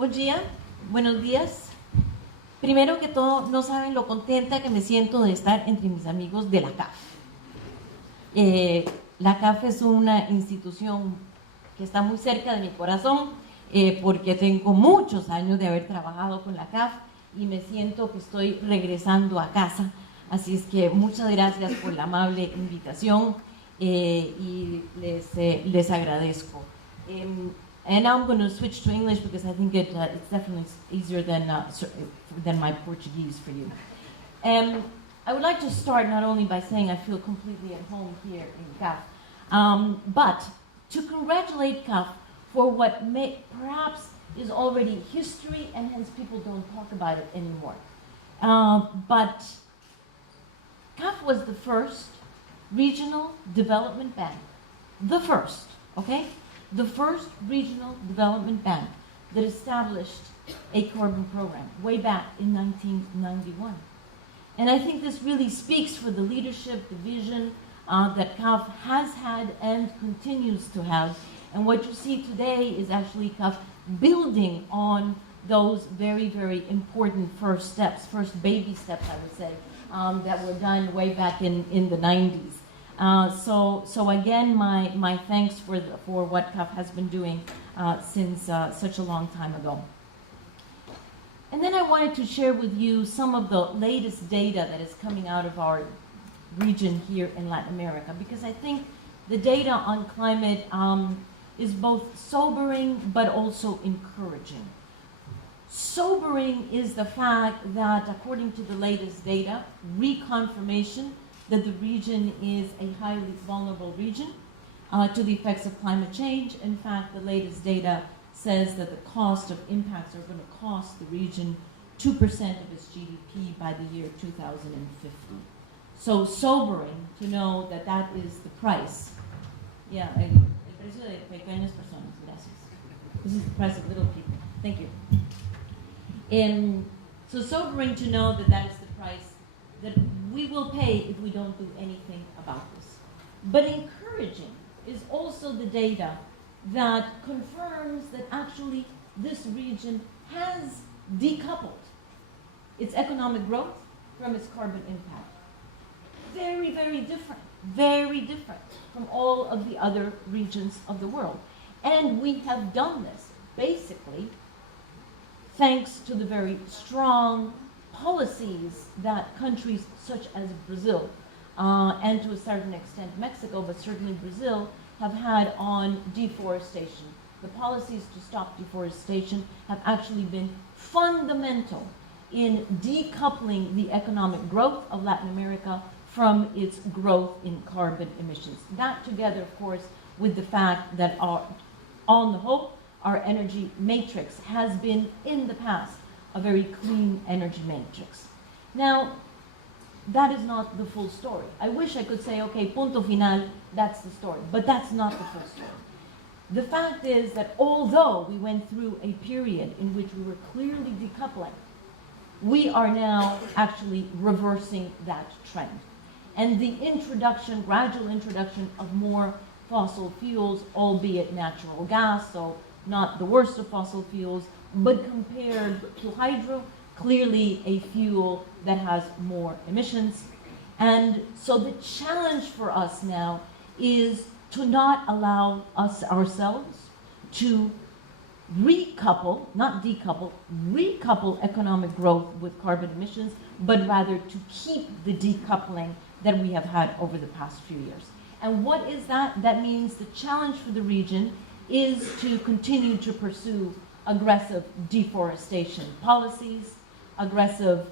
Buen día, buenos días. Primero que todo, no saben lo contenta que me siento de estar entre mis amigos de la CAF. La CAF es una institución que está muy cerca de mi corazón porque tengo muchos años de haber trabajado con la CAF y me siento que estoy regresando a casa. Así es que muchas gracias por la amable invitación y les agradezco. And now I'm going to switch to English because I think it's definitely easier than my Portuguese for you. I would like to start not only by saying I feel completely at home here in CAF, but to congratulate CAF for what perhaps is already history and hence people don't talk about it anymore. But CAF was the first regional development bank, the first, okay? The first regional development bank that established a carbon program way back in 1991. And I think this really speaks for the leadership, the vision that CAF has had and continues to have. And what you see today is actually CAF building on those very, very important first steps, first baby steps, I would say, that were done way back in the 90s. So again, my thanks for what CAF has been doing since such a long time ago. And then I wanted to share with you some of the latest data that is coming out of our region here in Latin America, because I think the data on climate is both sobering but also encouraging. Sobering is the fact that, according to the latest data, reconfirmation that the region is a highly vulnerable region to the effects of climate change. In fact, the latest data says that the cost of impacts are going to cost the region 2% of its GDP by the year 2050. So sobering to know that that is the price. Yeah, el precio de pequeñas personas, gracias. This is the price of little people. Thank you. And so sobering to know that that is the price that we will pay if we don't do anything about this. But encouraging is also the data that confirms that actually this region has decoupled its economic growth from its carbon impact. Very, very different from all of the other regions of the world. And we have done this basically thanks to the very strong policies that countries such as Brazil and to a certain extent Mexico, but certainly Brazil, have had on deforestation. The policies to stop deforestation have actually been fundamental in decoupling the economic growth of Latin America from its growth in carbon emissions. That together, of course, with the fact that on the whole, our energy matrix has been in the past a very clean energy matrix. Now, that is not the full story. I wish I could say, okay, punto final, that's the story, but that's not the full story. The fact is that although we went through a period in which we were clearly decoupling, we are now actually reversing that trend. And the introduction, gradual introduction of more fossil fuels, albeit natural gas, so not the worst of fossil fuels, but compared to hydro, clearly a fuel that has more emissions. And so the challenge for us now is to not allow ourselves to recouple, not decouple, recouple economic growth with carbon emissions, but rather to keep the decoupling that we have had over the past few years. And what is that? That means the challenge for the region is to continue to pursue aggressive deforestation policies, aggressive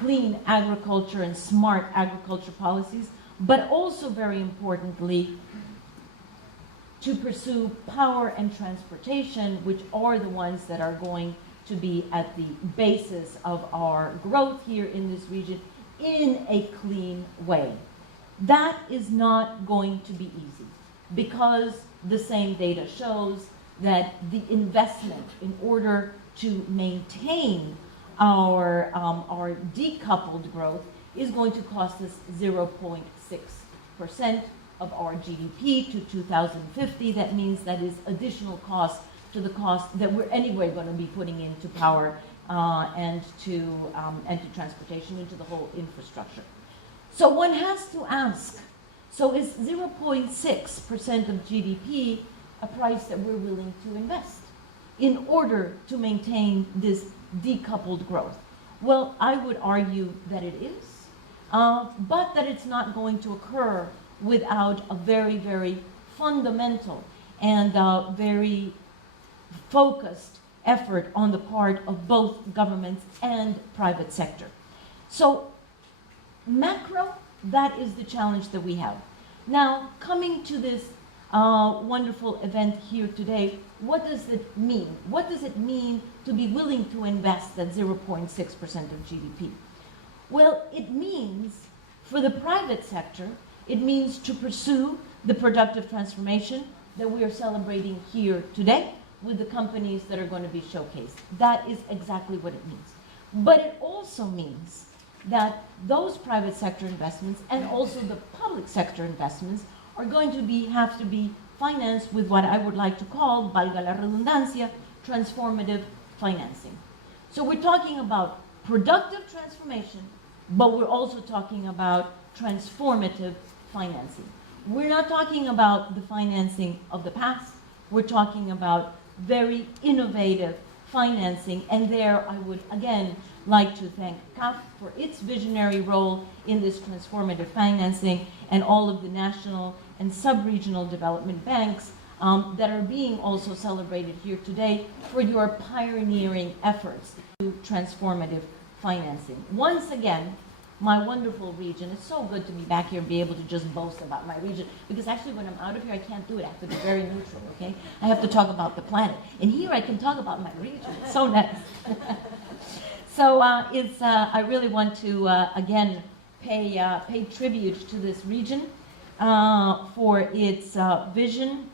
clean agriculture and smart agriculture policies, but also very importantly, to pursue power and transportation, which are the ones that are going to be at the basis of our growth here in this region in a clean way. That is not going to be easy because the same data shows that the investment in order to maintain our decoupled growth is going to cost us 0.6% of our GDP to 2050. That means that is additional cost to the cost that we're anyway going to be putting into power and to transportation, into the whole infrastructure. So one has to ask, so is 0.6% of GDP a price that we're willing to invest in order to maintain this decoupled growth? Well, I would argue that it is, but that it's not going to occur without a very, very fundamental and very focused effort on the part of both governments and private sector. So macro, that is the challenge that we have. Now, coming to this wonderful event here today, what does it mean? What does it mean to be willing to invest at 0.6% of GDP? Well, it means, for the private sector, it means to pursue the productive transformation that we are celebrating here today with the companies that are going to be showcased. That is exactly what it means. But it also means that those private sector investments and also the public sector investments are going to have to be financed with what I would like to call, valga la redundancia, transformative financing. So we're talking about productive transformation, but we're also talking about transformative financing. We're not talking about the financing of the past. We're talking about very innovative financing, and there I would again like to thank CAF for its visionary role in this transformative financing, and all of the national and sub-regional development banks that are being also celebrated here today for your pioneering efforts to transformative financing. Once again, my wonderful region. It's so good to be back here and be able to just boast about my region, because actually when I'm out of here, I can't do it. I have to be very neutral, okay? I have to talk about the planet. And here I can talk about my region. It's so nice. So I really want to, again, pay tribute to this region for its vision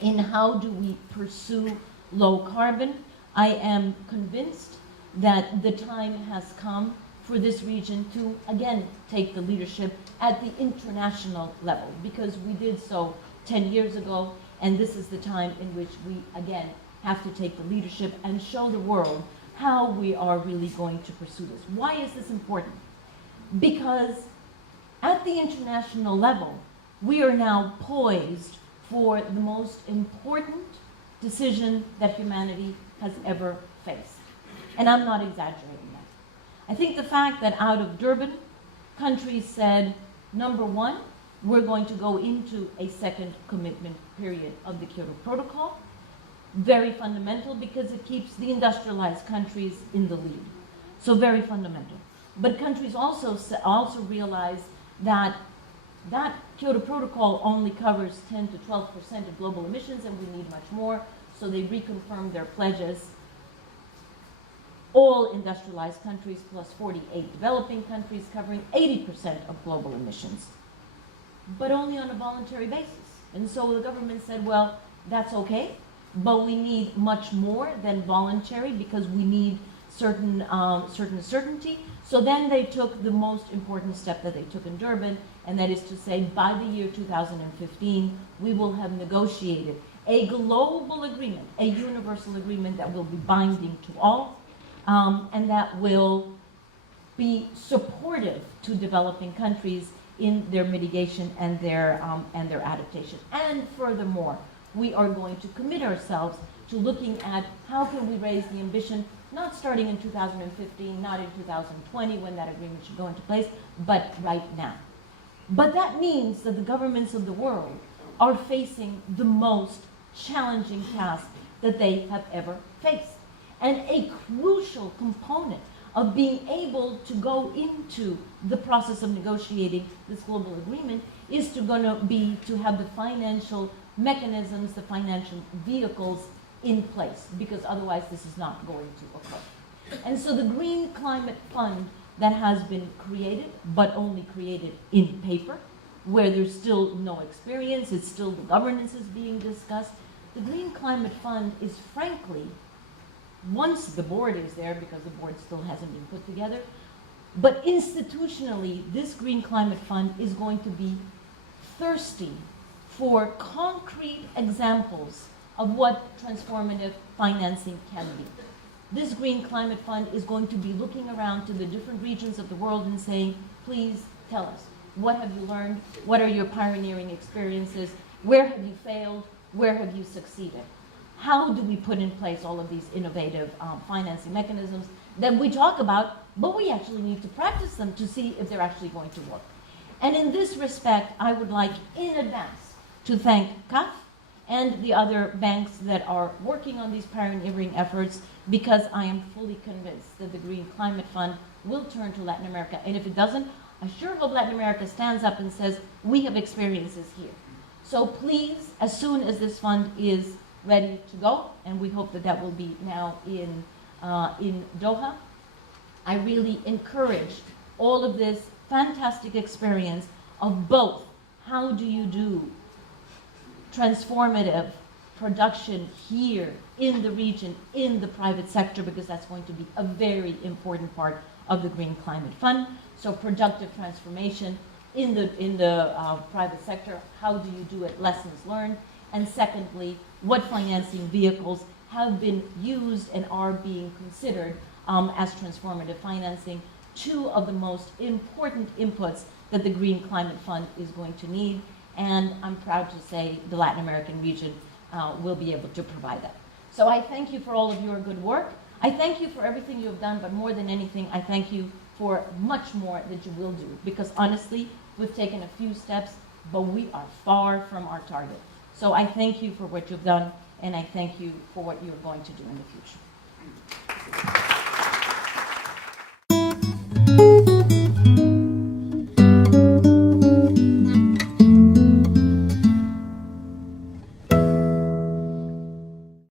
in how do we pursue low carbon. I am convinced that the time has come for this region to, again, take the leadership at the international level, because we did so 10 years ago, and this is the time in which we, again, have to take the leadership and show the world how we are really going to pursue this. Why is this important? Because at the international level, we are now poised for the most important decision that humanity has ever faced. And I'm not exaggerating that. I think the fact that out of Durban, countries said, number one, we're going to go into a second commitment period of the Kyoto Protocol. Very fundamental, because it keeps the industrialized countries in the lead. So very fundamental. But countries also realize that that Kyoto Protocol only covers 10 to 12% of global emissions, and we need much more. So they reconfirmed their pledges. All industrialized countries plus 48 developing countries, covering 80% of global emissions, but only on a voluntary basis. And so the government said, well, that's okay, but we need much more than voluntary, because we need certain certainty. So then they took the most important step that they took in Durban, and that is to say, by the year 2015, we will have negotiated a global agreement, a universal agreement that will be binding to all, and that will be supportive to developing countries in their mitigation and their adaptation. And furthermore, we are going to commit ourselves to looking at how can we raise the ambition, not starting in 2015, not in 2020 when that agreement should go into place, but right now. But that means that the governments of the world are facing the most challenging task that they have ever faced. And a crucial component of being able to go into the process of negotiating this global agreement is going to be to have the financial mechanisms, the financial vehicles in place, because otherwise this is not going to occur. And so the Green Climate Fund that has been created, but only created in paper, where there's still no experience, it's still the governance is being discussed. The Green Climate Fund is frankly, once the board is there, because the board still hasn't been put together, but institutionally, this Green Climate Fund is going to be thirsty for concrete examples of what transformative financing can be. This Green Climate Fund is going to be looking around to the different regions of the world and saying, please tell us, what have you learned? What are your pioneering experiences? Where have you failed? Where have you succeeded? How do we put in place all of these innovative financing mechanisms that we talk about, but we actually need to practice them to see if they're actually going to work? And in this respect, I would like in advance to thank CAF and the other banks that are working on these pioneering efforts, because I am fully convinced that the Green Climate Fund will turn to Latin America. And if it doesn't, I sure hope Latin America stands up and says, we have experiences here. So please, as soon as this fund is ready to go, and we hope that that will be now in Doha, I really encourage all of this fantastic experience of both how do you do transformative production here in the region, in the private sector, because that's going to be a very important part of the Green Climate Fund. So productive transformation in the private sector, how do you do it, lessons learned, and secondly, what financing vehicles have been used and are being considered as transformative financing, two of the most important inputs that the Green Climate Fund is going to need, and I'm proud to say the Latin American region will be able to provide that. So I thank you for all of your good work. I thank you for everything you have done, but more than anything, I thank you for much more that you will do, because honestly, we've taken a few steps, but we are far from our target. So I thank you for what you've done, and I thank you for what you're going to do in the future.